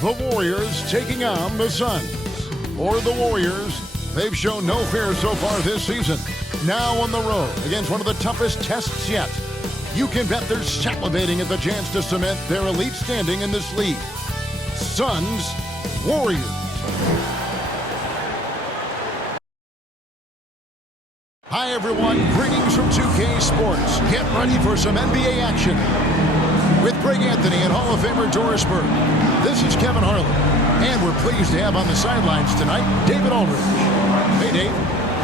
The Warriors taking on the Suns. For the Warriors, they've shown no fear so far this season. Now on the road against one of the toughest tests yet. You can bet they're salivating at the chance to cement their elite standing in this league. Suns, Warriors. Hi everyone, greetings from 2K Sports. Get ready for some NBA action. With Greg Anthony and Hall of Famer Doris Burke, this is Kevin Harlan. And we're pleased to have on the sidelines tonight, David Aldridge. Hey Dave.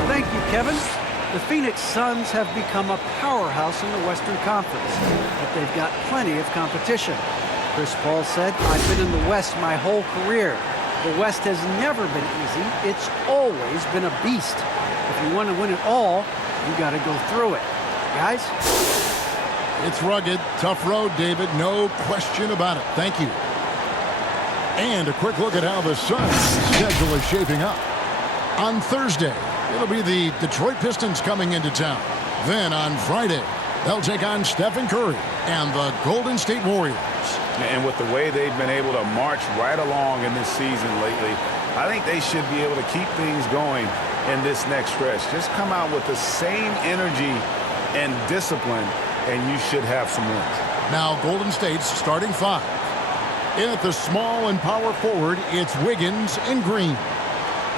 Thank you, Kevin. The Phoenix Suns have become a powerhouse in the Western Conference, but they've got plenty of competition. Chris Paul said, "I've been in the West my whole career. The West has never been easy. It's always been a beast. If you want to win it all, you got to go through it." Guys? It's rugged, tough road, David. No question about it. Thank you. And a quick look at how the Suns' schedule is shaping up. On Thursday, it'll be the Detroit Pistons coming into town. Then on Friday, they'll take on Stephen Curry and the Golden State Warriors. And with the way they've been able to march right along in this season lately, I think they should be able to keep things going in this next stretch. Just come out with the same energy and discipline, and you should have some wins. Now Golden State's starting five. In at the small and power forward, it's Wiggins and Green.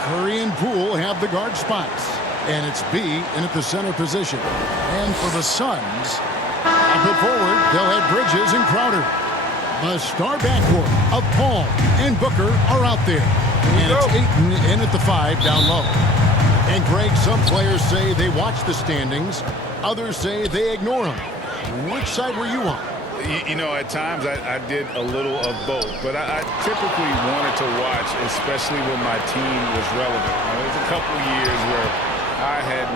Curry and Poole have the guard spots. And it's B in at the center position. And for the Suns, up and forward, they'll have Bridges and Crowder. The star backcourt of Paul and Booker are out there. And it's Ayton in at the 5 down low. And Greg, some players say they watch the standings. Others say they ignore them. Which side were you on? You know, at times I did a little of both, but I typically wanted to watch, especially when my team was relevant. There was a couple years where I had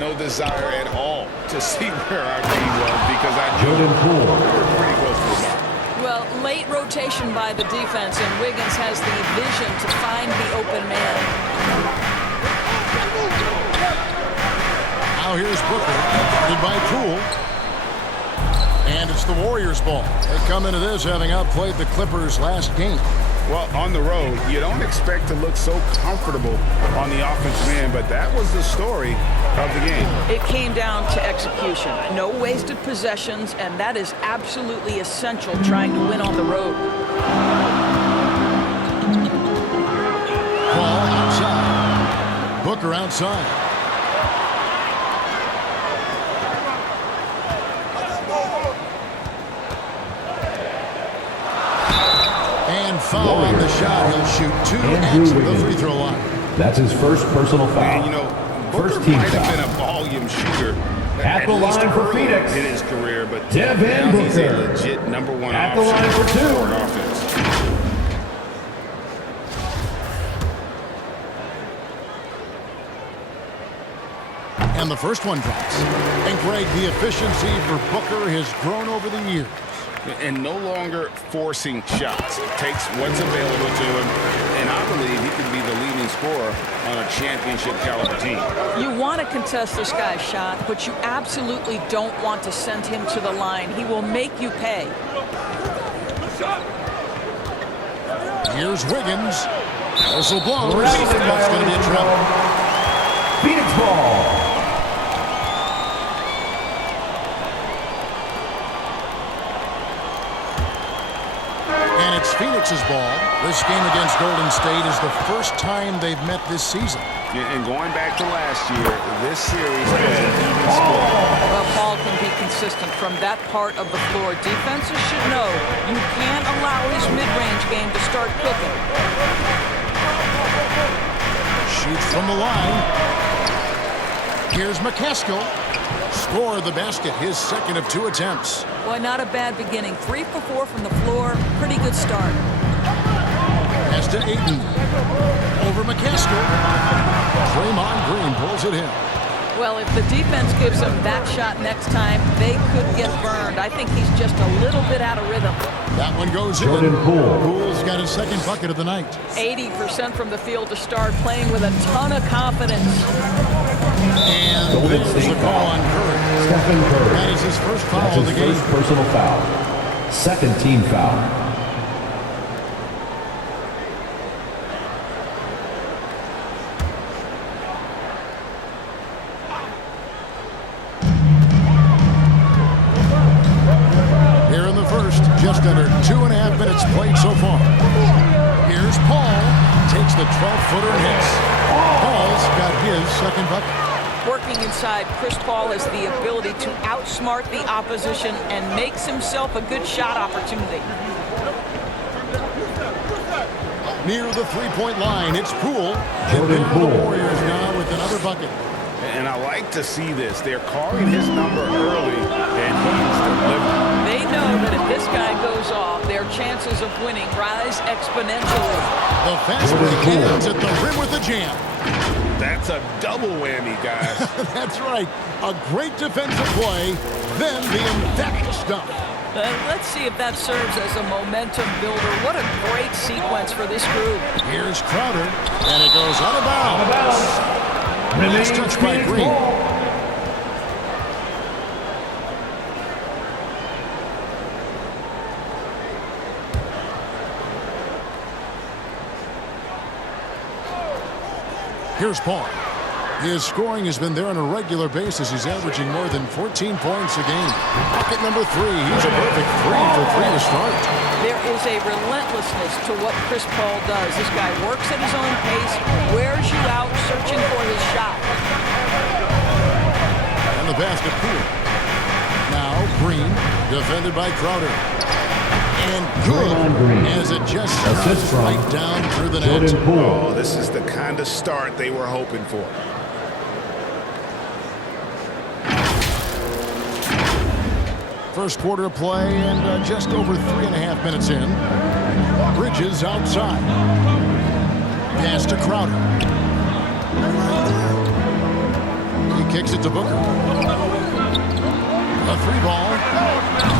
no desire at all to see where our team was because I knew we were pretty close to the bottom. Well, late rotation by the defense, and Wiggins has the vision to find the open man. Now here's Booker, guarded by Poole. And it's the Warriors' ball. They come into this having outplayed the Clippers last game. Well, on the road, you don't expect to look so comfortable on the offensive end, but that was the story of the game. It came down to execution. No wasted possessions, and that is absolutely essential trying to win on the road. Ball outside. Booker outside. Foul on the shot. He'll shoot 2 at the free throw line. That's his first personal foul. And, you know, Booker might have been a volume shooter at the line for Phoenix in his career, but Devin now he's a Booker legit #1 at the line for 2. Offense. And the first one drops. And Greg, the efficiency for Booker has grown over the years. And no longer forcing shots. Takes what's available to him, and I believe he could be the leading scorer on a championship caliber team. You want to contest this guy's shot, but you absolutely don't want to send him to the line. He will make you pay. Here's Wiggins. Whistle blows. That's going to be a trouble. Phoenix ball. It's Phoenix's ball. This game against Golden State is the first time they've met this season. And going back to last year, this series was an even score. Well, Paul can be consistent from that part of the floor. Defenses should know you can't allow his mid-range game to start cooking. Shoots from the line. Here's McCaskill. Scored the basket, his second of 2 attempts. Boy, not a bad beginning. 3 for 4 from the floor. Pretty good start. Pass to Ayton. Over McCaskill. Draymond Green pulls it in. Well, if the defense gives him that shot next time, they could get burned. I think he's just a little bit out of rhythm. That one goes in. Jordan Poole. Poole's got his second bucket of the night. 80% from the field to start, playing with a ton of confidence. And Golden there's State the call on Curry. Stephen Curry. That is his first foul That's of his the game. first personal foul. Second team foul. played so far. Here's Paul. Takes the 12-footer and hits. Paul's got his second bucket. Working inside, Chris Paul has the ability to outsmart the opposition and makes himself a good shot opportunity. Near the three-point line, it's Poole. Jordan And Poole. the Warriors now with another bucket. And I like to see this. They're calling his number early, and he's delivering. They know that if this guy goes off, their chances of winning rise exponentially. The fast break ends at the rim with a jam. That's a double whammy, guys. That's right. A great defensive play, then the emphatic stuff. Let's see if that serves as a momentum builder. What a great sequence for this group. Here's Crowder, and it goes out of Out of bounds. bounds. Nice Remains touch by Phoenix Green. ball. Here's Paul. His scoring has been there on a regular basis. He's averaging more than 14 points a game. Bucket number 3. He's a perfect 3 for 3 to start. There is a relentlessness to what Chris Paul does. This guy works at his own pace, wears you out searching for his shot. And the basket Poole. Now Green, defended by Crowder. And good, Draymond Green. as it just Assist slides from right down through the net. Jordan Poole. Oh, this is the kind of start they were hoping for. First quarter of play and just over 3.5 minutes in. Bridges outside. Pass to Crowder. He kicks it to Booker. A 3-ball.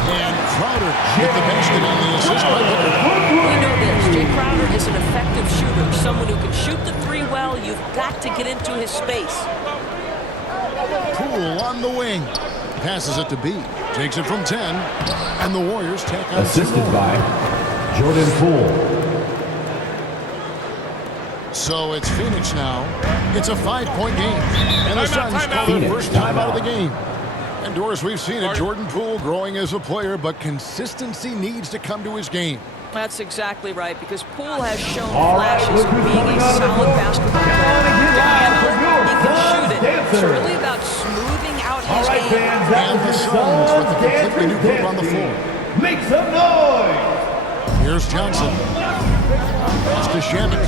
And Crowder hit the basket on the assist by Booker. We know this. Jay Crowder is an effective shooter, someone who can shoot the three well. You've got to get into his space. Poole on the wing. Passes it to B. Takes it from 10. And the Warriors tack on 2 Assisted more. by Jordan Poole. So it's Phoenix now. It's a 5-point game. And the Suns call their Phoenix, first time out of the timeout. game. And Doris, we've seen it. Jordan Poole growing as a player, but consistency needs to come to his game. That's exactly right, because Poole has shown All right, flashes look of who's being coming a on the solid court. basketball Down player. and get down He for your can shoot it. It's Dancers. really about smoothing out All his right, game. fans, that And the was your Suns with a Suns completely new group on the dancing. floor. Make some noise. Here's Johnson. Pass to Shamit.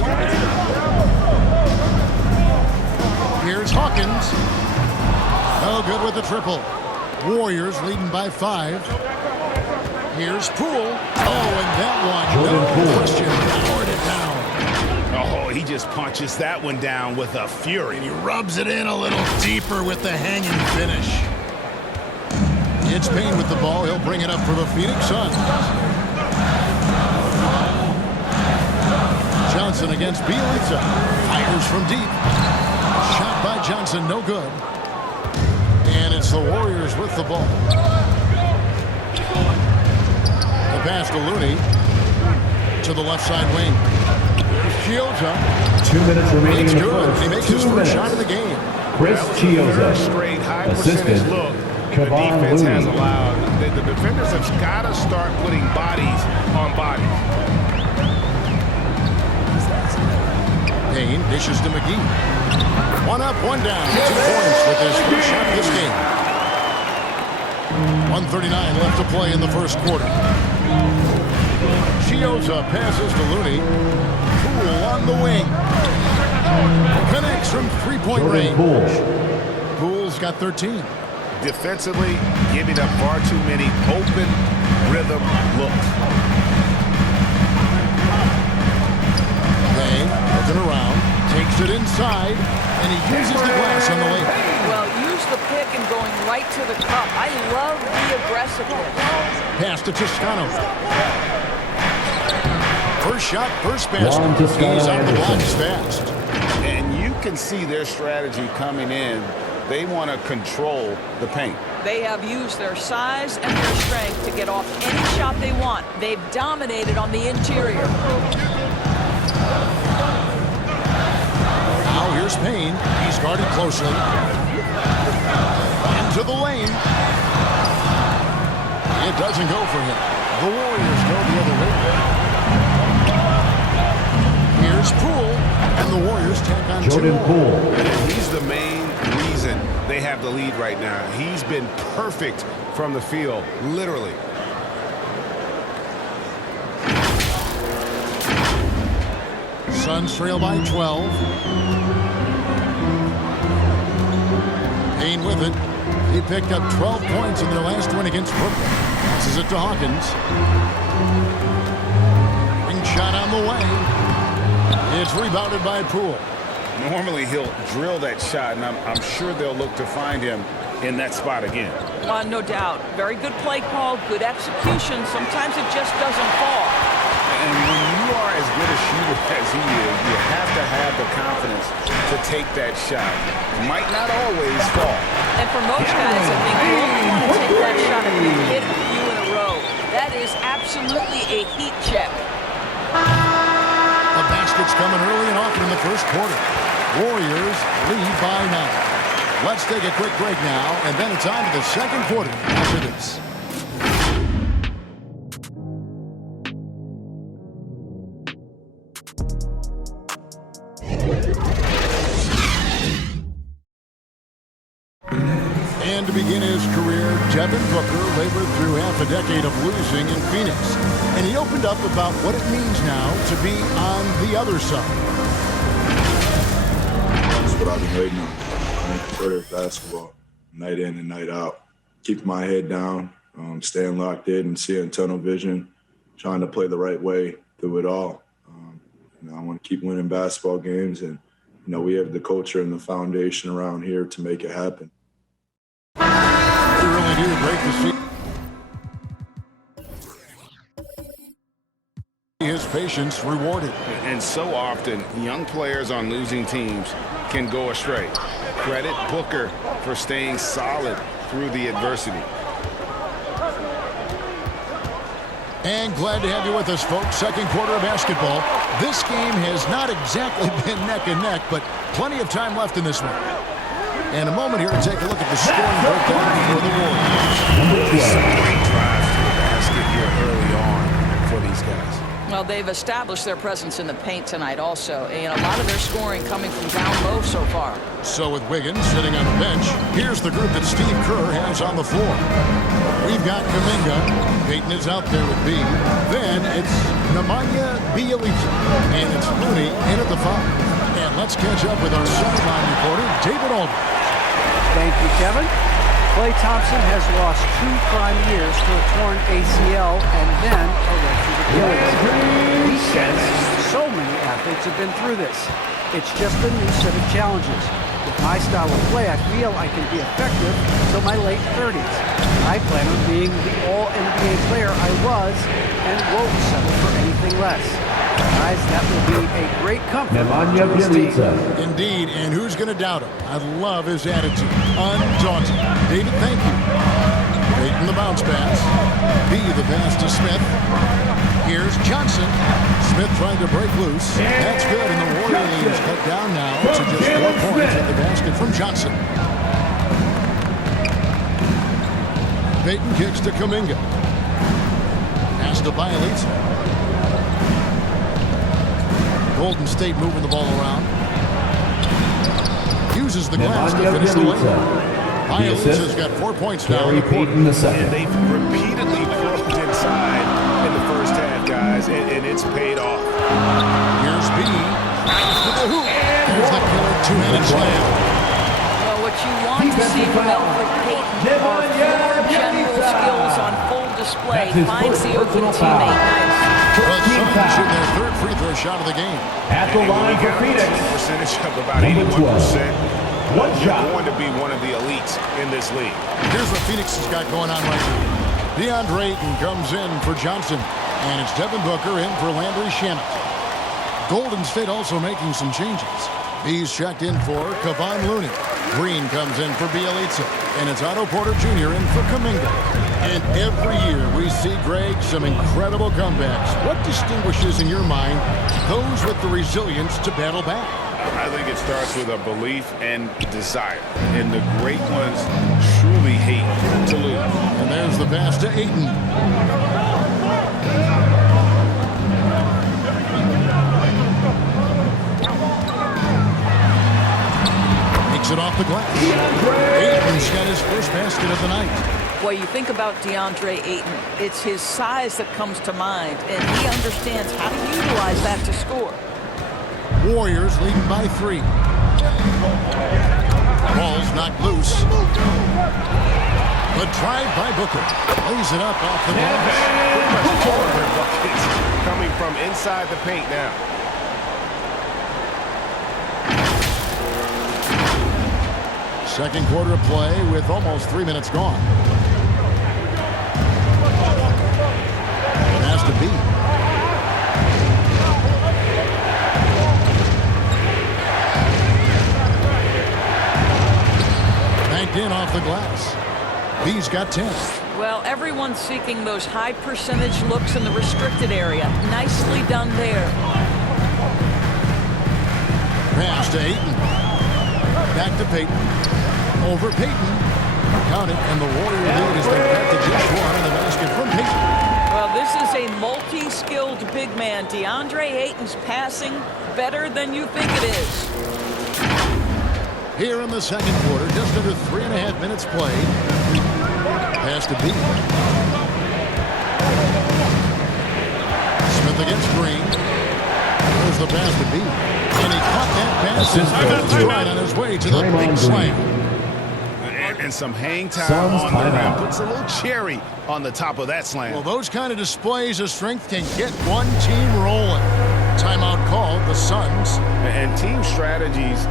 Here's Hawkins. No good with the triple. Warriors leading by 5. Here's Poole. Oh, and that one, Jordan no Poole. question, powered it down. Oh, he just punches that one down with a fury. He rubs it in a little deeper with the hanging finish. It's Payne with the ball. He'll bring it up for the Phoenix Suns. Johnson against Bielitsa. Fires from deep. Shot by Johnson, no good. And it's the Warriors with the ball. The pass to Looney. To the left side wing. There's Chiozza. 2 minutes remaining It's in the good. first. He makes 2 his first minutes. shot of the game. Chris Third Chiozza. straight high Assisted. percentage look the Kevon defense has Looney. allowed. The defenders have got to start putting bodies on bodies. Payne dishes to McGee. 1 up, 1 down. 2 points with his first shot this game. 1:39 left to play in the first quarter. Chiozza passes to Looney. Poole on the wing. Connects from 3-point Jordan range. Poole. Poole's got 13. Defensively, giving up far too many open rhythm looks. Payne looking around. Takes it inside. And he uses the glass on the layup. Well, use the pick and going right to the cup. I love the aggressiveness. Pass to Toscano. First shot, first basket. Juan Toscano He's on the Anderson. blocks fast. And you can see their strategy coming in. They want to control the paint. They have used their size and their strength to get off any shot they want. They've dominated on the interior. Now here's Payne. He's guarded closely. Into the lane. It doesn't go for him. The Warriors go the other way. just tack on Jordan 2 more. Poole. And he's the main reason they have the lead right now. He's been perfect from the field, literally. Suns trail by 12. Payne with it. He picked up 12 points in their last win against Brooklyn. Passes it to Hawkins. Ring shot on the way. It's rebounded by Poole. Normally he'll drill that shot, and I'm sure they'll look to find him in that spot again. No doubt. Very good play call, good execution. Sometimes it just doesn't fall. And when you are as good a shooter as he is, you have to have the confidence to take that shot. It might not always fall. And for most guys, I think you only want to take that shot if you hit a few in a row. That is absolutely a heat check. The basket's coming early and often in the first quarter. Warriors lead by 9. Let's take a quick break now, and then it's on to the second quarter after this. And to begin his career, Devin Booker labored through half a decade of losing in Phoenix. And he opened up about what it means now to be on the other side. That's what I've been waiting on. Playing competitive basketball, night in and night out. Keeping my head down, staying locked in and seeing tunnel vision, trying to play the right way through it all. I want to keep winning basketball games, and we have the culture and the foundation around here to make it happen. We really do. Great to see his patience rewarded. And so often, young players on losing teams can go astray. Credit Booker for staying solid through the adversity. And glad to have you with us, folks. Second quarter of basketball. This game has not exactly been neck and neck, but plenty of time left in this one. And a moment here to take a look at the scoring breakdown for the Warriors. Some great drives to the basket here early on for these guys. Well, they've established their presence in the paint tonight also, and a lot of their scoring coming from down low so far. So with Wiggins sitting on the bench, here's the group that Steve Kerr has on the floor. We've got Kuminga. Payton is out there with B. Then it's Nemanja Bjelica. And it's Looney in at the 5. And let's catch up with our sideline reporter, David Aldridge. Thank you, Kevin. Klay Thompson has lost 2 prime years to a torn ACL and then a ruptured Achilles. He says so many athletes have been through this. It's just a new set of challenges. With my style of play, I feel I can be effective until my late 30s. I plan on being the all-NBA player I was and won't settle for anything less. Guys, that will be a great comfort Nemanja to this team. Bjelica. Indeed, and who's going to doubt him? I love his attitude. Undaunted. David, thank you. Payton the bounce pass. B the pass to Smith. Here's Johnson. Smith trying to break loose. That's good, and the Warriors cut down now to just 4 points at the basket from Johnson. Payton kicks to Kuminga. Pass to Bjelica. Golden State moving the ball around. Uses the glass to finish the layup. Bjelica's got 4 points now. Gary Payton II. And they've repeatedly probed inside in the first half, guys, and it's paid off. Here's B. To the hoop. There's the killer two-handed slam. Well, what you want to see from Elfrid Payton are floor general skills on full display. Finds the open teammate. Well, Suns shooting their third free throw shot of the game. At the line for Phoenix. Percentage of about Number 81%. 12. One You're shot. going to be one of the elites in this league. Here's what Phoenix has got going on right now. DeAndre Ayton comes in for Johnson, and it's Devin Booker in for Landry Shamet. Golden State also making some changes. He's checked in for Kevon Looney. Green comes in for Bjelica, and it's Otto Porter Jr. in for Kuminga. And every year we see, Greg, some incredible comebacks. What distinguishes, in your mind, those with the resilience to battle back? I think it starts with a belief and desire. And the great ones truly hate to lose. And there's the pass to Ayton. the glass. Ayton's got his first basket of the night. Well, you think about DeAndre Ayton, it's his size that comes to mind, and he understands how to utilize that to score. Warriors leading by 3. Ball's knocked loose. The drive by Booker. Lays it up off the glass. Pretty much all of their buckets coming from inside the paint now. Second quarter of play with almost 3 minutes gone. Has to be. Banked in off the glass. B's got 10. Well, everyone's seeking those high percentage looks in the restricted area. Nicely done there. Pass to Ayton. Back to Payton. Over Payton. Count it, and the Warrior lead has been cut to just one in the basket from Payton. Well, this is a multi-skilled big man. DeAndre Ayton's passing better than you think it is. Here in the second quarter, just under 3.5 minutes played. Pass to B. Smith against Green. There's the pass to B. And he caught that pass and stride on his way to the big slam. And some hang time on the rim. Puts a little cherry on the top of that slam. Well, those kind of displays of strength can get one team rolling. Timeout called, the Suns. And team strategies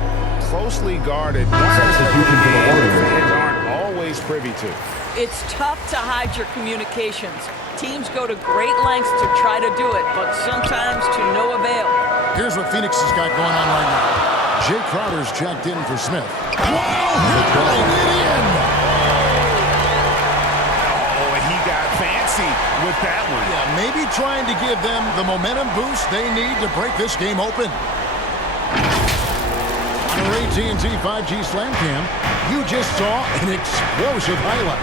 closely guarded. Substitution for the Warriors. Fans aren't always privy to. It's tough to hide your communications. Teams go to great lengths to try to do it, but sometimes to no avail. Here's what Phoenix has got going on right now. Jay Crowder's checked in for Smith. Putting it in. Oh, and he got fancy with that one. Yeah, maybe trying to give them the momentum boost they need to break this game open. On our AT&T 5G Slam Cam, you just saw an explosive highlight.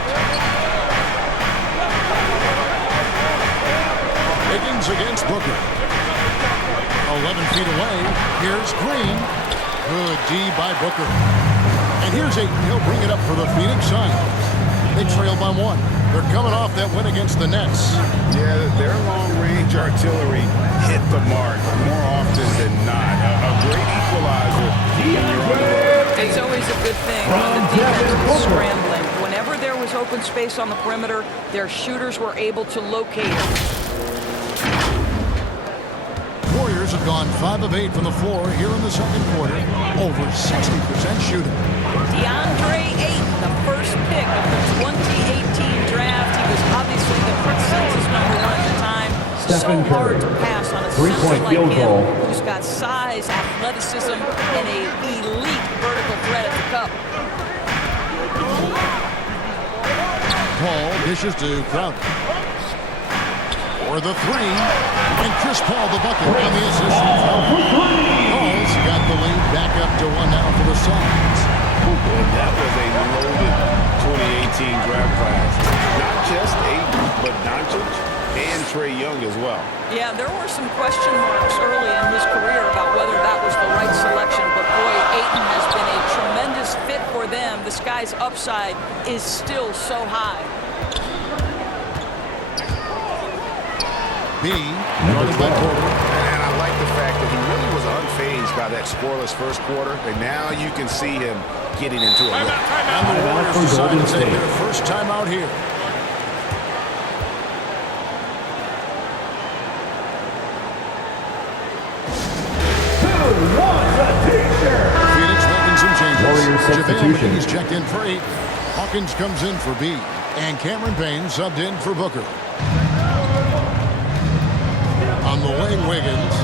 Higgins against Booker. 11 feet away. Here's Green. Good D by Booker. And here's Ayton. He'll bring it up for the Phoenix Suns. They trail by 1. They're coming off that win against the Nets. Yeah, their long-range artillery hit the mark more often than not. A great equalizer when you're on the road. It's always a good thing when the defense was scrambling. Whenever there was open space on the perimeter, their shooters were able to locate it. Warriors have gone 5 of 8 from the floor here in the second quarter. Over 60% shooting. DeAndre Ayton, the first pick of the 2018 draft. He was obviously the consensus #1 at the time. Stephen so hard Curry. to pass on a Three-point center like field him, goal. who's got size, athleticism, and a elite vertical threat at the cup. Paul dishes to Crowder. For the 3. And Chris Paul the bucket on the assist. Paul's got the lead back up to 1 now for the Suns. That was a loaded 2018 draft class. Not just Ayton, but Doncic and Trae Young as well. Yeah, there were some question marks early in his career about whether that was the right selection, but boy, Ayton has been a tremendous fit for them. This guy's upside is still so high. B, guarded by Porter. And I like the fact that he really was unfazed by that scoreless first quarter. And now you can see him getting into a rhythm. And the Warriors decide to take their first time out here. Phoenix making some changes. Warriors substitution. JaVale McGee's checked in for 8. Hawkins comes in for B. And Cameron Payne subbed in for Booker. On the wing, Wiggins.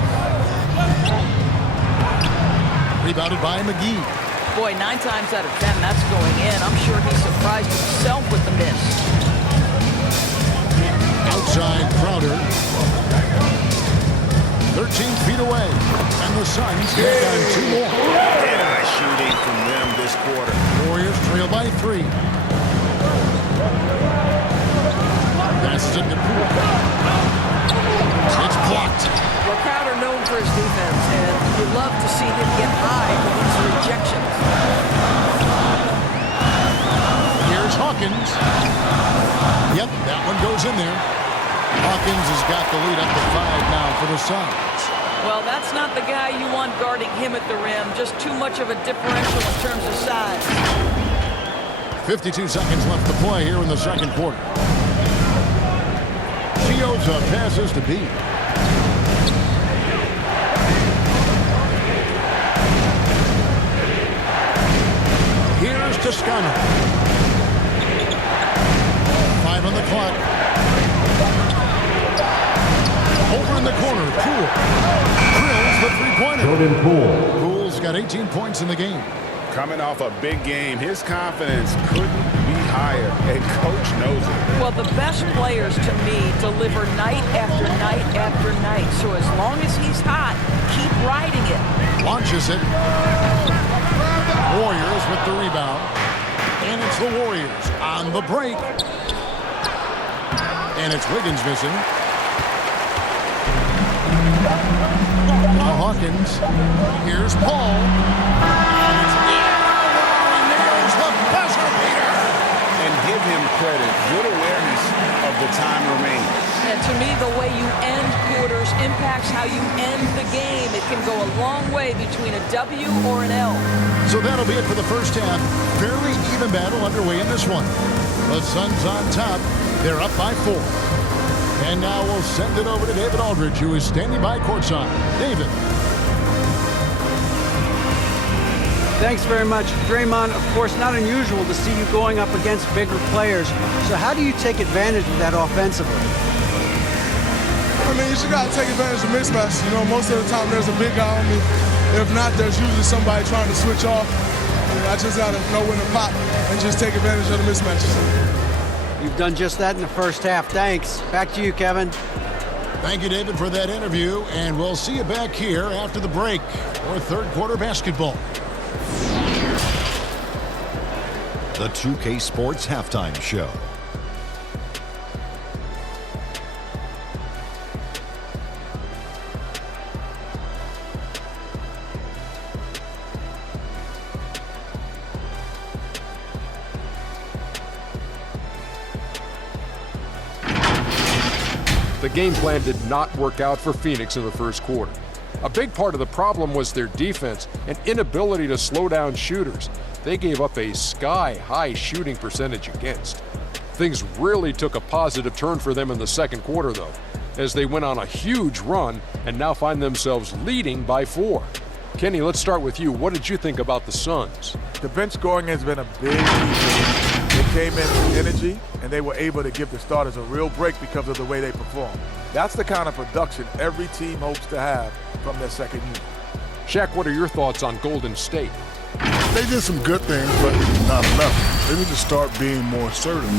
Rebounded by McGee. Boy, 9 times out of 10, that's going in. I'm sure he surprised himself with the miss. Outside Crowder. 13 feet away. And the Suns get on 2 more. Dead-eye shooting from them this quarter. Warriors trail by 3. Passes it to Poole. It's blocked. Well, Crowder known for his defense, and you love to see him get high for these rejections. Hawkins. Yep, that one goes in there. Hawkins has got the lead up to 5 now for the Suns. Well, that's not the guy you want guarding him at the rim. Just too much of a differential in terms of size. 52 seconds left to play here in the second quarter. Gioza passes to B. Here's Toscano. 5 on the clock. Over in the corner, Poole. Drills the three-pointer. Jordan Poole. Poole's got 18 points in the game. Coming off a big game, his confidence couldn't be higher, and Coach knows it. Well, the best players, to me, deliver night after night after night. So as long as he's hot, keep riding it. Launches it. Warriors with the rebound. And it's the Warriors on the break. And it's Wiggins missing. Now Hawkins. Here's Paul. Nails the buzzer beater. And give him credit. Good awareness of the time remaining. And to me, the way you end quarters impacts how you end the game. It can go a long way between a W or an L. So that'll be it for the first half. Fairly even battle underway in this one. The Suns on top. They're up by 4. And now we'll send it over to David Aldridge, who is standing by courtside. David. Thanks very much. Draymond, of course, not unusual to see you going up against bigger players. So how do you take advantage of that offensively? I mean, you just got to take advantage of mismatches. You know, most of the time there's a big guy on me. If not, there's usually somebody trying to switch off. And I just got to know when to pop and just take advantage of the mismatches. You've done just that in the first half. Thanks. Back to you, Kevin. Thank you, David, for that interview. And we'll see you back here after the break for third quarter basketball. The 2K Sports Halftime Show. The game plan did not work out for Phoenix in the first quarter. A big part of the problem was their defense and inability to slow down shooters. They gave up a sky-high shooting percentage against. Things really took a positive turn for them in the second quarter, though, as they went on a huge run and now find themselves leading by 4. Kenny, let's start with you. What did you think about the Suns? The bench scoring has been a big key. They came in with energy, and they were able to give the starters a real break because of the way they performed. That's the kind of production every team hopes to have from their second unit. Shaq, what are your thoughts on Golden State? They did some good things, but not enough. They need to start being more assertive.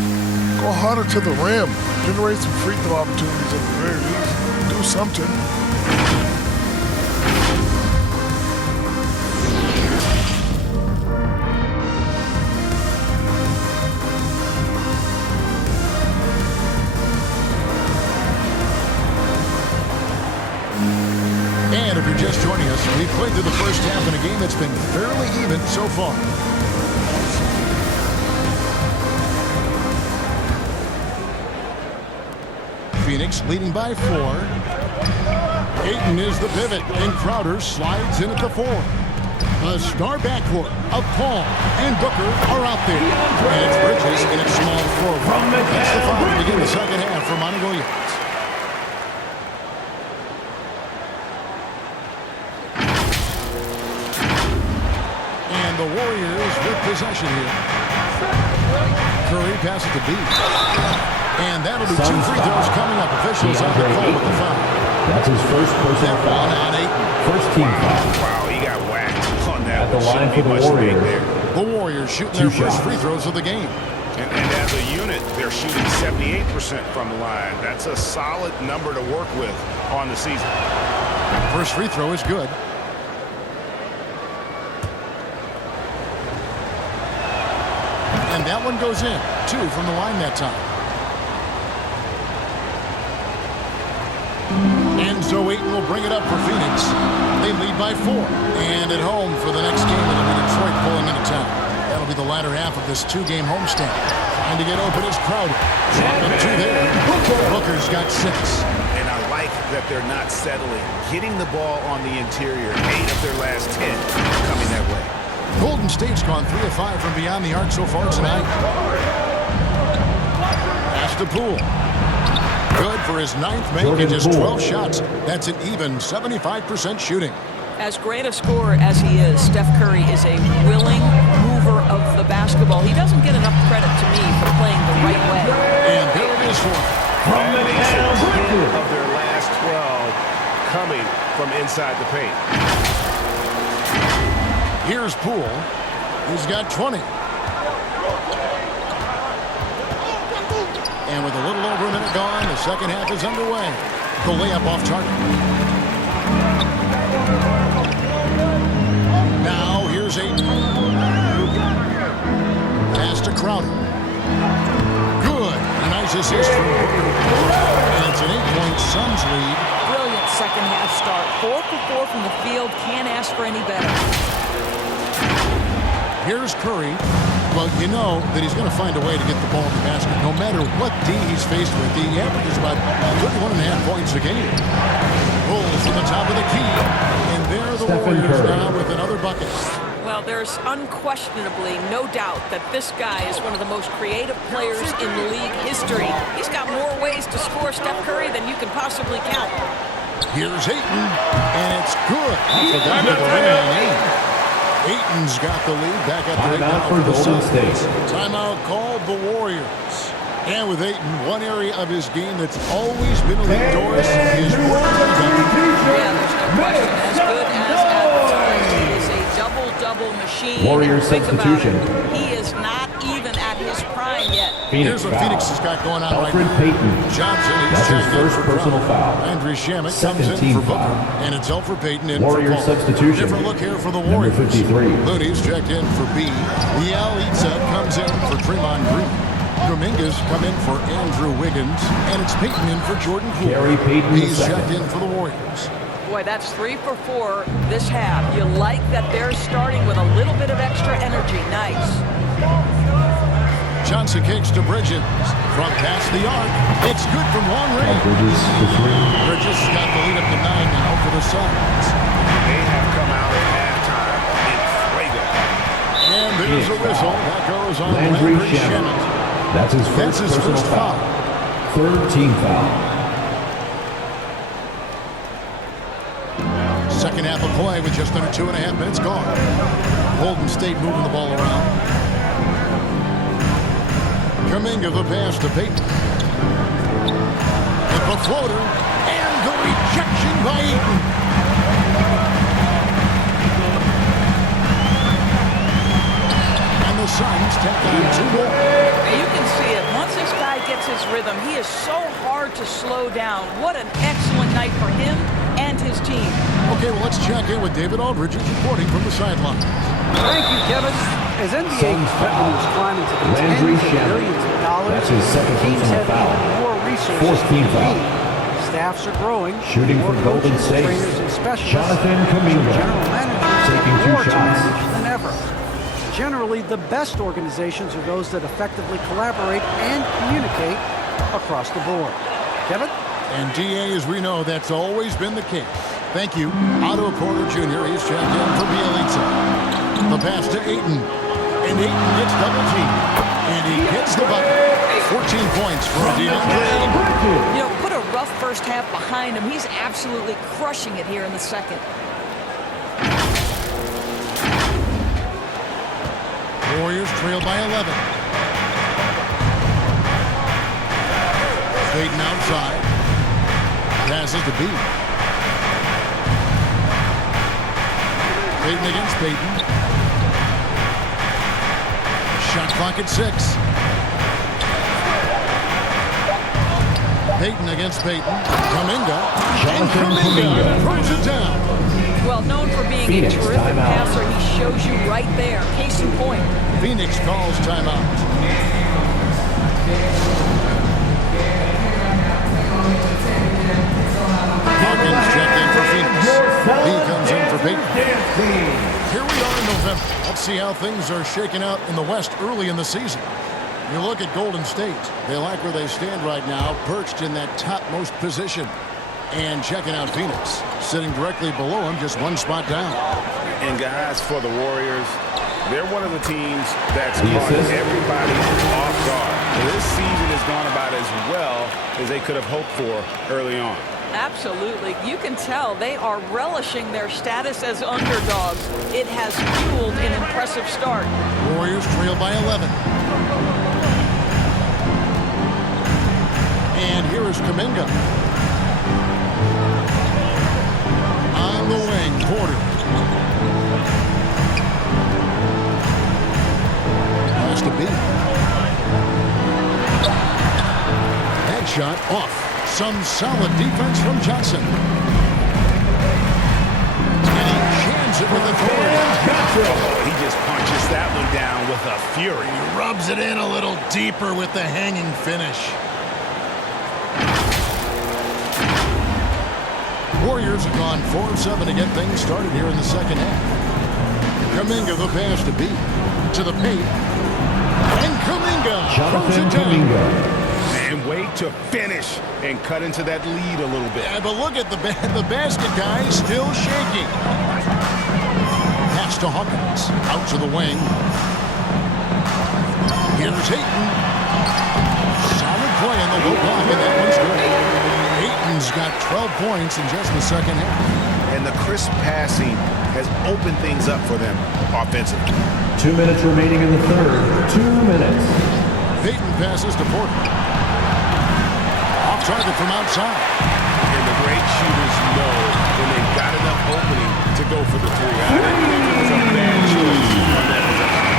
Go harder to the rim. Generate some free throw opportunities at the very least. Do something. And if you're just joining us, we've played through the first half in a game that's been fairly even so far. Phoenix leading by 4. Ayton is the pivot, and Crowder slides in at the 4. The star backcourt of Paul and Booker are out there. And it's Bridges in its small forward. That's the foul to begin the second half for Monty Williams. And the Warriors with possession here. Curry passes to B. And that'll be 2 free throws coming up. Officials on the call with the foul. That's his first personal foul. On Ayton. First team foul. Wow, he got whacked on that. At the line for the Warriors. The Warriors shooting their first free throws of the game. And as a unit, they're shooting 78% from the line. That's a solid number to work with on the season. First free throw is good. And that one goes in. 2 from the line that time. And so Ayton will bring it up for Phoenix. They lead by 4. And at home for the next game, it'll be Detroit pulling into town. That'll be the latter half of this 2-game homestand. Trying to get open is Crowder. Dropping 2 there. Booker's got 6. And I like that they're not settling. Getting the ball on the interior, 8 of their last 10 coming that way. Golden State's gone 3 of 5 from beyond the arc so far tonight. Pass to Poole. Good for his 9th make, just 12 shots. That's an even 75% shooting. As great a scorer as he is, Steph Curry is a willing mover of the basketball. He doesn't get enough credit to me for playing the right way. And there it is for him. From the 10 of their last 12 coming from inside the paint. Here's Poole. He's got 20. And with a little over a minute gone, the second half is underway. The layup off target. Now here's Ayton. Pass to Crowder. Good. A nice assist from Booker. And it's an 8-point Suns lead. Brilliant second half start. 4 for 4 from the field. Can't ask for any better. Here's Curry. Well, you know that he's going to find a way to get the ball in the basket. No matter what D he's faced with, he averages about 31.5 points a game. Pulls from the top of the key. And there the Warriors now with another bucket. Well, there's unquestionably no doubt that this guy is one of the most creative players in league history. He's got more ways to score Steph Curry than you can possibly count. Here's Ayton, and it's good. I forgot to go in on Ayton. Ayton's got the lead. Back up to 8 now for the Suns. Timeout called the Warriors. And with Ayton, one area of his game that's always been elite, Doris, is rebounding. Yeah, there's no question. As good as advertised, he is a double-double machine. Warrior substitution. He is not even at his prime yet. Here's what Phoenix has got going on right now. Payton. Johnson is That's his first personal foul. Andrew Shamet Second comes in for Booker. foul. And it's Elfrid Payton in Warrior for Paul. substitution. Different look here for the Number Warriors. 53. Looney's checked in for B. Yalitza comes in for Draymond Green. Dominguez come in for Andrew Wiggins. And it's Payton in for Jordan Poole. Gary Payton He's II. checked in for the Warriors. Boy, that's 3 for 4 this half. You like that they're starting with a little bit of extra energy. Nice. Johnson kicks to Bridges. From past the arc. It's good from long range. Bridges for 3. Bridges got the lead up to 9 now for the Suns. They have come out at halftime in fuego. And there's a whistle. That goes on Landry Landry Shamet. Shamet. That's his first personal foul. Third team foul. Second half of play with just under 2.5 minutes gone. Golden State moving the ball around. Kuminga the pass to Payton. With the floater. And the rejection by Ayton. And the Suns tack on 2 more. You can see it. Once this guy gets his rhythm, he is so hard to slow down. What an excellent night for him and his team. Okay, well, let's check in with David Aldridge, who's reporting from the sideline. Thank you, Kevin. As NBA Suns revenues foul. climb into the Landry tens of Shamet. billions of dollars, That's his second teams personal have foul. even more resources Fourth team to foul. compete. Staffs are growing. Shooting more for Golden coaches, State. trainers, and specialists. Jonathan Kuminga. General managers Taking have 2 more to shots. manage than ever. Generally, the best organizations are those that effectively collaborate and communicate across the board. Kevin? And DA, as we know, that's always been the case. Thank you. Otto Porter Jr. is checked in for Bielitsa. The pass to Ayton. And Ayton gets double teamed. And he hits the bucket. 14 points for DeAndre. You know, put a rough first half behind him. He's absolutely crushing it here in the second. Warriors trail by 11. Payton outside. Passes to B. Payton against Payton. Shot clock at 6. Payton against Payton. Kuminga. And Kuminga throws it down. Well, known for being Phoenix, a terrific timeout. passer, he shows you right there. Case in point. Phoenix calls timeout. Hawkins checked in for Phoenix. He comes in for Payton. Here we are in November. Let's see how things are shaking out in the West early in the season. You look at Golden State. They like where they stand right now, perched in that topmost position. And checking out Phoenix, sitting directly below him, just one spot down. And guys, for the Warriors, they're one of the teams that's caught everybody off guard. This season has gone about as well as they could have hoped for early on. Absolutely. You can tell they are relishing their status as underdogs. It has fueled an impressive start. Warriors trail by 11. And here is Kuminga. On the wing, Porter. Has to be. Headshot off. Some solid defense from Johnson. And he jams it with authority. Oh, he just punches that one down with a fury. He rubs it in a little deeper with the hanging finish. Warriors have gone 4 of 7 to get things started here in the second half. Kuminga the pass to B. To the paint. And Kuminga throws it down. And wait to finish and cut into that lead a little bit. Yeah, but look at the basket guy still shaking. Pass to Hawkins. Out to the wing. Here's Ayton. Solid play in the low block, and that one's good. Ayton's got 12 points in just the second half. And the crisp passing has opened things up for them offensively. 2 minutes remaining in the third. 2 minutes. Payton passes to Porter. Off target from outside. And the great shooters know when they've got enough opening to go for the three. I didn't think it was a bad choice on that possession.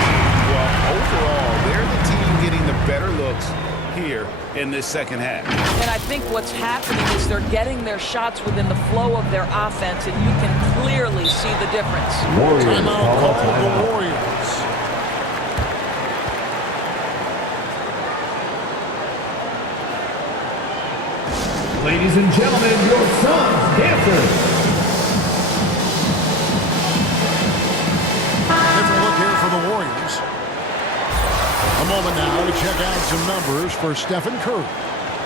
Well, overall, they're the team getting the better looks here in this second half. And I think what's happening is they're getting their shots within the flow of their offense, and you can clearly see the difference. Timeout call the Warriors. Ladies and gentlemen, your Suns dancers. Different look here for the Warriors. A moment now to check out some numbers for Stephen Curry.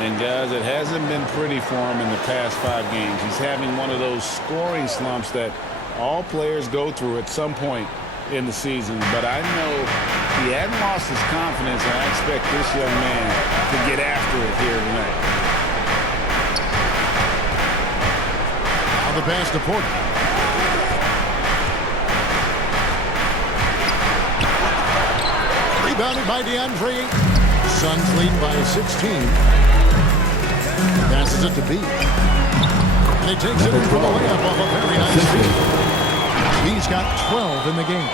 And guys, it hasn't been pretty for him in the past 5 games. He's having one of those scoring slumps that all players go through at some point in the season. But I know he hadn't lost his confidence, and I expect this young man to get after it here tonight. The pass to Porter. Rebounded by DeAndre Ayton. Suns lead by 16. Passes it to B. And he takes it in for the layup off a very nice feed. B's got 12 in the game.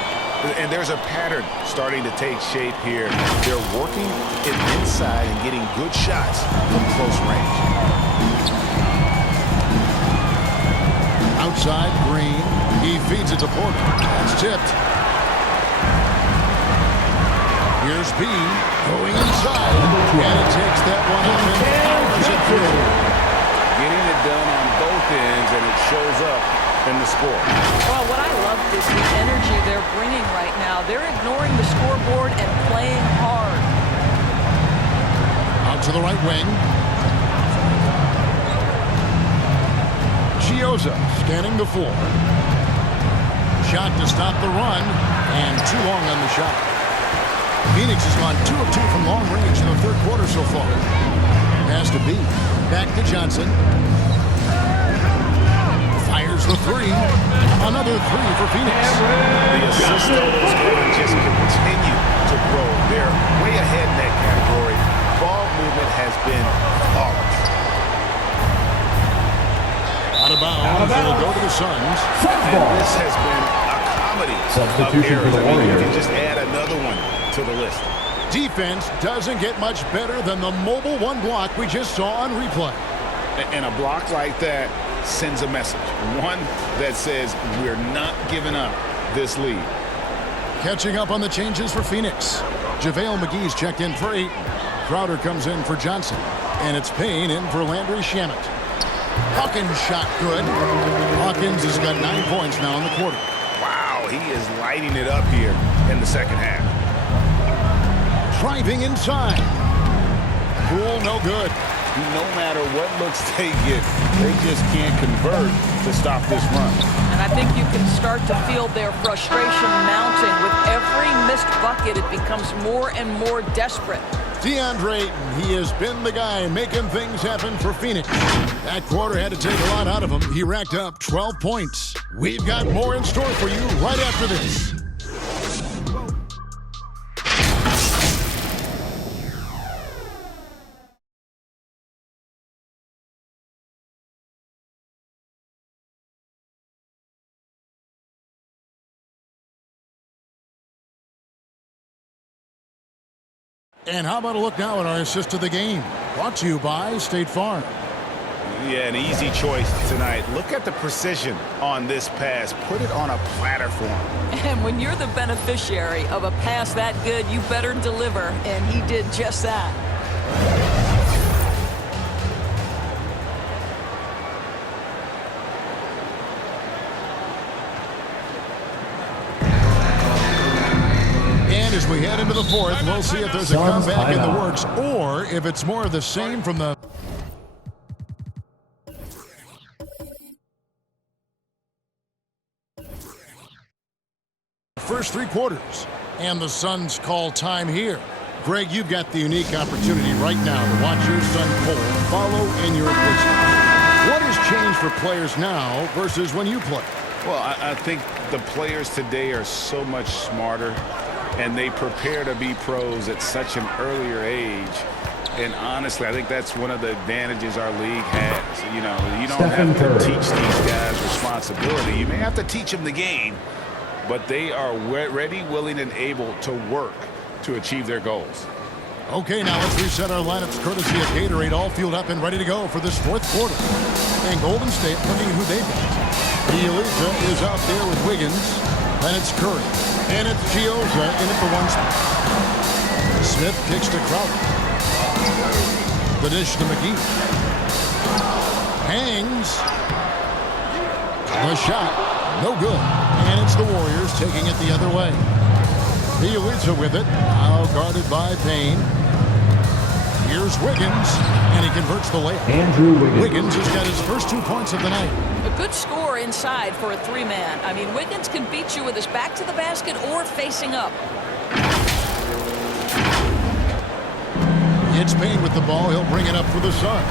And there's a pattern starting to take shape here. They're working it inside and getting good shots from close range. Outside, Green. He feeds it to Porter. That's tipped. Here's B going inside. And it takes that one up and powers it through. Getting it done on both ends, and it shows up in the score. Well, what I love is the energy they're bringing right now. They're ignoring the scoreboard and playing hard. Out to the right wing. Chioza scanning the floor. Shot to stop the run, and too long on the shot. Phoenix has gone 2 of 2 from long range in the third quarter so far. Pass to B. Back to Johnson. Fires the 3. Another 3 for Phoenix. The assist totals can just continue to grow. They're way ahead in that category. Ball movement has been flawless. Out of bounds. It'll go to the Suns. And this has been a comedy of errors. I mean, you can just add another one to the list. Defense doesn't get much better than the mobile one block we just saw on replay. And a block like that sends a message. One that says we're not giving up this lead. Catching up on the changes for Phoenix. JaVale McGee's checked in for Ayton. Crowder comes in for Johnson. And it's Payne in for Landry Shamet. Hawkins shot good. Hawkins has got 9 points now in the quarter. Wow, he is lighting it up here in the second half. Driving inside. Poole, no good. No matter what looks they get, they just can't convert to stop this run. And I think you can start to feel their frustration mounting. With every missed bucket, it becomes more and more desperate. DeAndre Ayton, he has been the guy making things happen for Phoenix. That quarter had to take a lot out of him. He racked up 12 points. We've got more in store for you right after this. And how about a look now at our assist to the game? Brought to you by State Farm. Yeah, an easy choice tonight. Look at the precision on this pass. Put it on a platter for him. And when you're the beneficiary of a pass that good, you better deliver. And he did just that. As we head into the fourth, we'll see if there's a comeback in the works or if it's more of the same from the first 3 quarters. And the Suns call time here. Greg, you've got the unique opportunity right now to watch your son Cole follow in your footsteps. What has changed for players now versus when you played? Well, I think the players today are so much smarter, and they prepare to be pros at such an earlier age. And honestly, I think that's one of the advantages our league has. You know, you don't have to teach these guys responsibility. You may have to teach them the game, but they are ready, willing, and able to work to achieve their goals. Okay, now let's reset our lineups courtesy of Gatorade, all fueled up and ready to go for this fourth quarter. And Golden State looking at who they've got. Bielitsa is out there with Wiggins. Then it's Curry. And it's Gioza in at the 1 spot. Smith kicks to Crowder. The dish to McGee. Hangs. The shot. No good. And it's the Warriors taking it the other way. Bielitsa with it. Now guarded by Payne. Here's Wiggins. And he converts the layup. Andrew Wiggins. Wiggins has got his first 2 points of the night. A good score inside for a 3-man. I mean, Wiggins can beat you with his back to the basket or facing up. It's Payne with the ball. He'll bring it up for the Suns.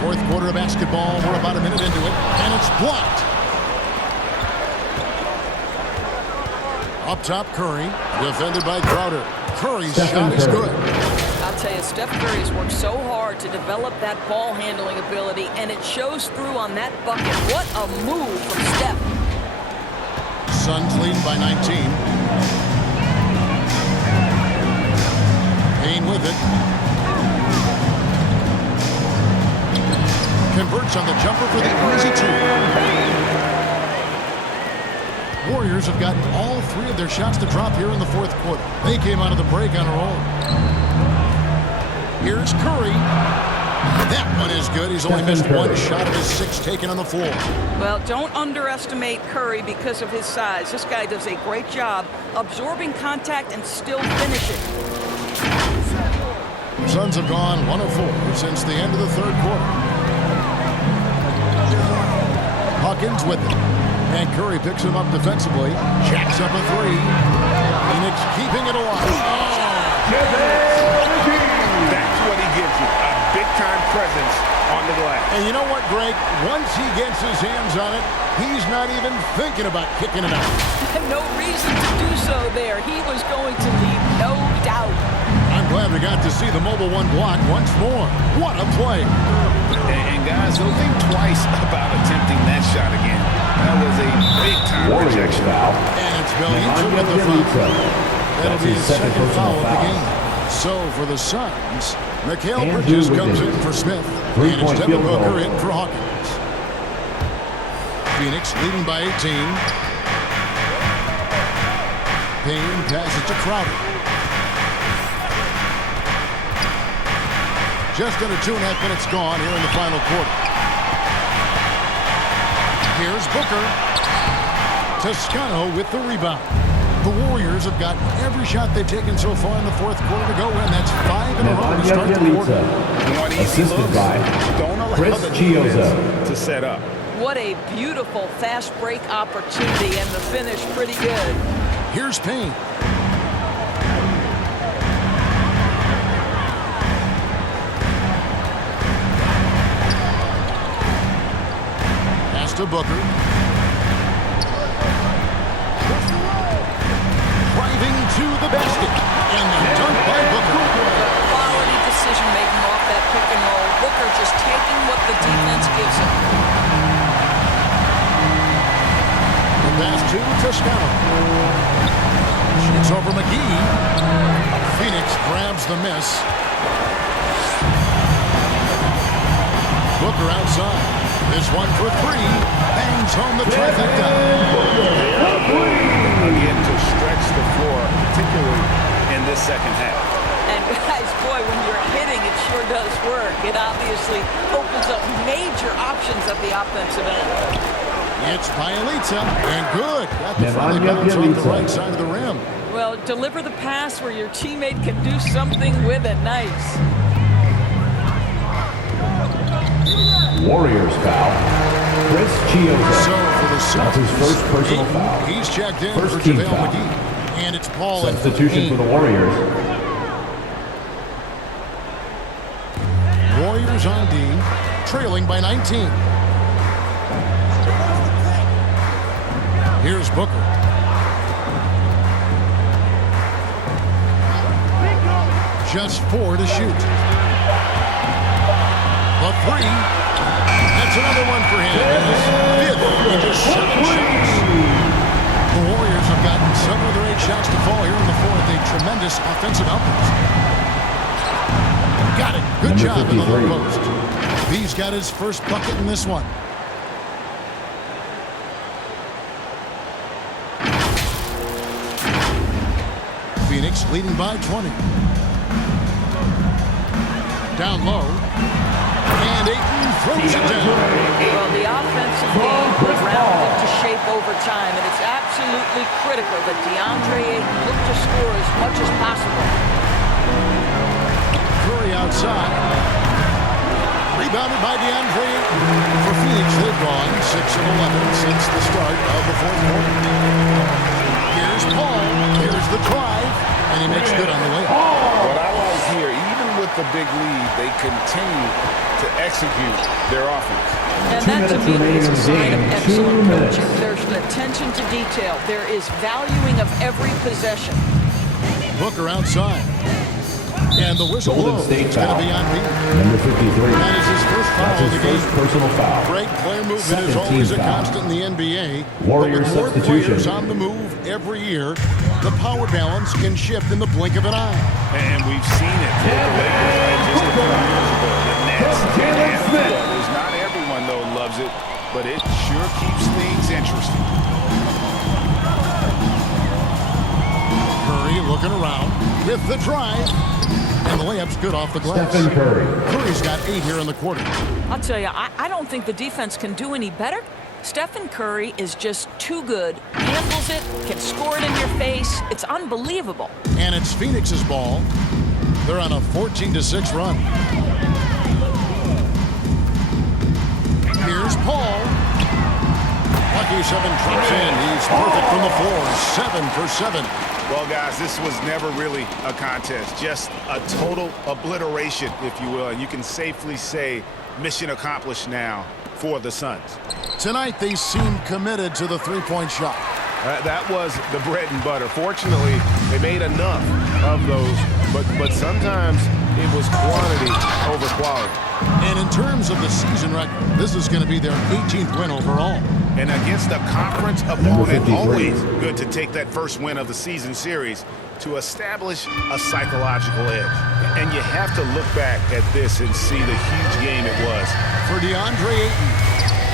Fourth quarter of basketball. We're about a minute into it. And it's blocked. Up top, Curry. Defended by Crowder. Curry's shot is good. I'll tell you, Steph Curry has worked so hard to develop that ball handling ability, and it shows through on that bucket. What a move from Steph. Suns lead by 19. Payne with it. Converts on the jumper for the easy 2. Warriors have gotten all 3 of their shots to drop here in the fourth quarter. They came out of the break on a roll. Here's Curry. That one is good. He's only missed 1 shot of his 6 taken on the floor. Well, don't underestimate Curry because of his size. This guy does a great job absorbing contact and still finishing. The Suns have gone 1 of 4 since the end of the third quarter. Hawkins with it. And Curry picks him up defensively. Jacks up a 3. Phoenix keeping it alive. That's what he gives you, a big-time presence on the glass. And you know what, Greg? Once he gets his hands on it, he's not even thinking about kicking it out. No reason to do so there. He was going to leave, no doubt. I'm glad we got to see the mobile 1 block once more. What a play. And guys, don't think twice about attempting that shot again. That was a big-time rejection. And it's Bielitsa with the foul. That'll be his second foul of the game. So for the Suns, Mikal Bridges comes in for Smith. And it's Devin Booker in for Hawkins. Phoenix leading by 18. Payne passes to Crowder. Just under 2.5 minutes gone here in the final quarter. Here's Booker. Toscano with the rebound. The Warriors have got every shot they've taken so far in the fourth quarter to go in. That's 5 in a row to start the quarter. Assisted by Don't allow Chris the Chiozza. defense to set up. What a beautiful fast break opportunity, and the finish pretty good. Here's Payne. Pass to Booker. Driving to the basket. And the dunk by Booker. Quality decision-making off that pick and roll. Booker just taking what the defense gives him. The pass to Toscano. Shoots over McGee. Phoenix grabs the miss. Booker outside. This one for three. Bangs home the trifecta. Again, to stretch the floor, particularly in this second half. And guys, boy, when you're hitting, it sure does work. It obviously opens up major options at the offensive end. It's Bielitsa, and good. Got the friendly bounce on the right side of the rim. Well, deliver the pass where your teammate can do something with it. Nice. Warriors foul. Chris Chiozza. So for the That's his first personal foul. He's checked in First for team JaVale foul. McGee. And it's Paul. Substitution for the Warriors. Warriors on D, trailing by 19. Here's Booker. Just 4 to shoot. The three. That's another one for him. His fifth in just 7 shots. The Warriors have gotten 7 of their 8 shots to fall here in the fourth. A tremendous offensive outburst. Got it. Good job in the low post. He's got his first bucket in this one. Phoenix leading by 20. Down low. And Ayton throws it down. Well, the offensive game was rounded into shape over time, and it's absolutely critical that DeAndre Ayton look to score as much as possible. Curry outside. Rebounded by DeAndre Ayton. For Phoenix, they've gone 6 of 11 since the start of the fourth quarter. Here's Paul. Here's the drive. And he makes good on the layup. What I like here, even with the big lead, they continue to execute their offense. And that, to me, is a sign of excellent coaching. There's an attention to detail. There is valuing of every possession. Booker outside. And the whistle blows. It's going to be on me. Number 53. That is his first foul of the game. First personal foul. Great player movement is always a constant in the NBA. Warriors but with more substitution. players on the move every year, the power balance can shift in the blink of an eye. And we've seen it with the Lakers just a few years ago. The Nets and the others. Not everyone, though, loves it, but it sure keeps things interesting. Curry looking around with the drive. And the layup's good off the glass. Stephen Curry. Curry's got 8 here in the quarter. I'll tell you, I don't think the defense can do any better. Stephen Curry is just too good. Handles it, can score it in your face. It's unbelievable. And it's Phoenix's ball. They're on a 14-6 run. Here's Paul. Lucky 7 drops in. He's perfect from the floor. 7 for 7. Well, guys, this was never really a contest. Just a total obliteration, if you will. And you can safely say mission accomplished now for the Suns. Tonight, they seem committed to the three-point shot. That was the bread and butter. Fortunately, they made enough of those, but sometimes it was quantity over quality. And in terms of the season record, this is going to be their 18th win overall. And against a conference opponent, always good to take that first win of the season series to establish a psychological edge. And you have to look back at this and see the huge game it was. For DeAndre Ayton,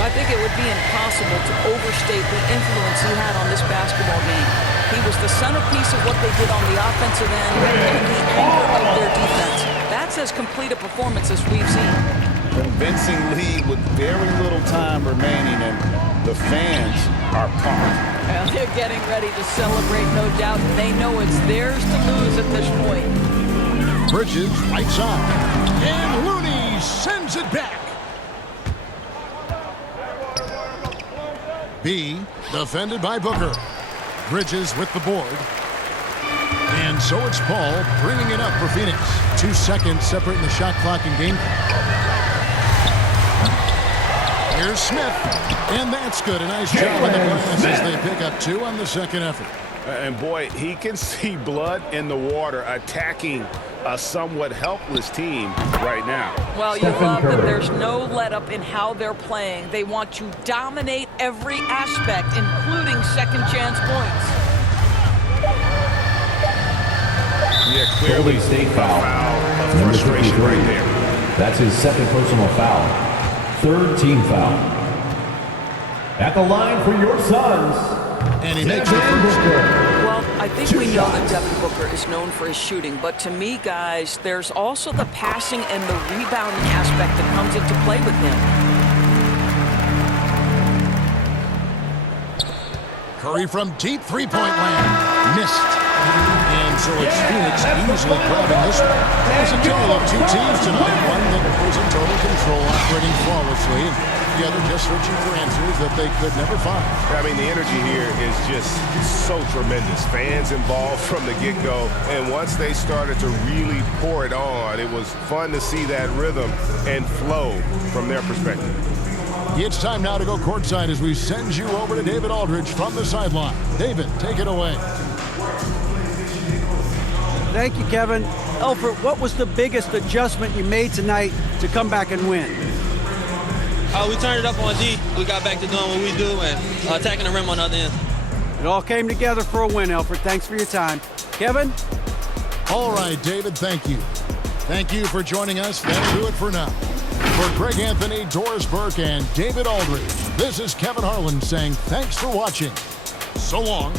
I think it would be impossible to overstate the influence he had on this basketball game. He was the centerpiece of what they did on the offensive end and the anchor of their defense. That's as complete a performance as we've seen. Convincing lead with very little time remaining, and the fans are pumped. Well, they're getting ready to celebrate, no doubt. They know it's theirs to lose at this point. Bridges, right side. And Looney sends it back. B, defended by Booker. Bridges with the board. And so it's Paul bringing it up for Phoenix. 2 seconds separating the shot clock and game clock. Here's Smith. And that's good. A nice job on the glass as they pick up 2 on the second effort. And boy, he can see blood in the water attacking a somewhat helpless team right now. Well, you love that there's no let-up in how they're playing. They want to dominate every aspect, including second-chance points. Yeah, clearly State foul. Of frustration right there. That's his second personal foul. Third team foul. At the line for your Suns. And he makes the first. Well, I think we know that Devin Booker is known for his shooting, but to me, guys, there's also the passing and the rebounding aspect that comes into play with him. Curry from deep three-point land. Missed. And so it's Phoenix easily grabbing this one. There's a tale of 2 teams tonight. One that was in total control, operating flawlessly. The other just searching for answers that they could never find. I mean, the energy here is just so tremendous. Fans involved from the get-go. And once they started to really pour it on, it was fun to see that rhythm and flow from their perspective. It's time now to go courtside as we send you over to David Aldridge from the sideline. David, take it away. Thank you, Kevin. Elfrid, what was the biggest adjustment you made tonight to come back and win? We turned it up on D. We got back to doing what we do and attacking the rim on the other end. It all came together for a win, Elfrid. Thanks for your time. Kevin? All right, David, thank you. Thank you for joining us. That'll do it for now. For Greg Anthony, Doris Burke, and David Aldridge, this is Kevin Harlan saying thanks for watching. So long.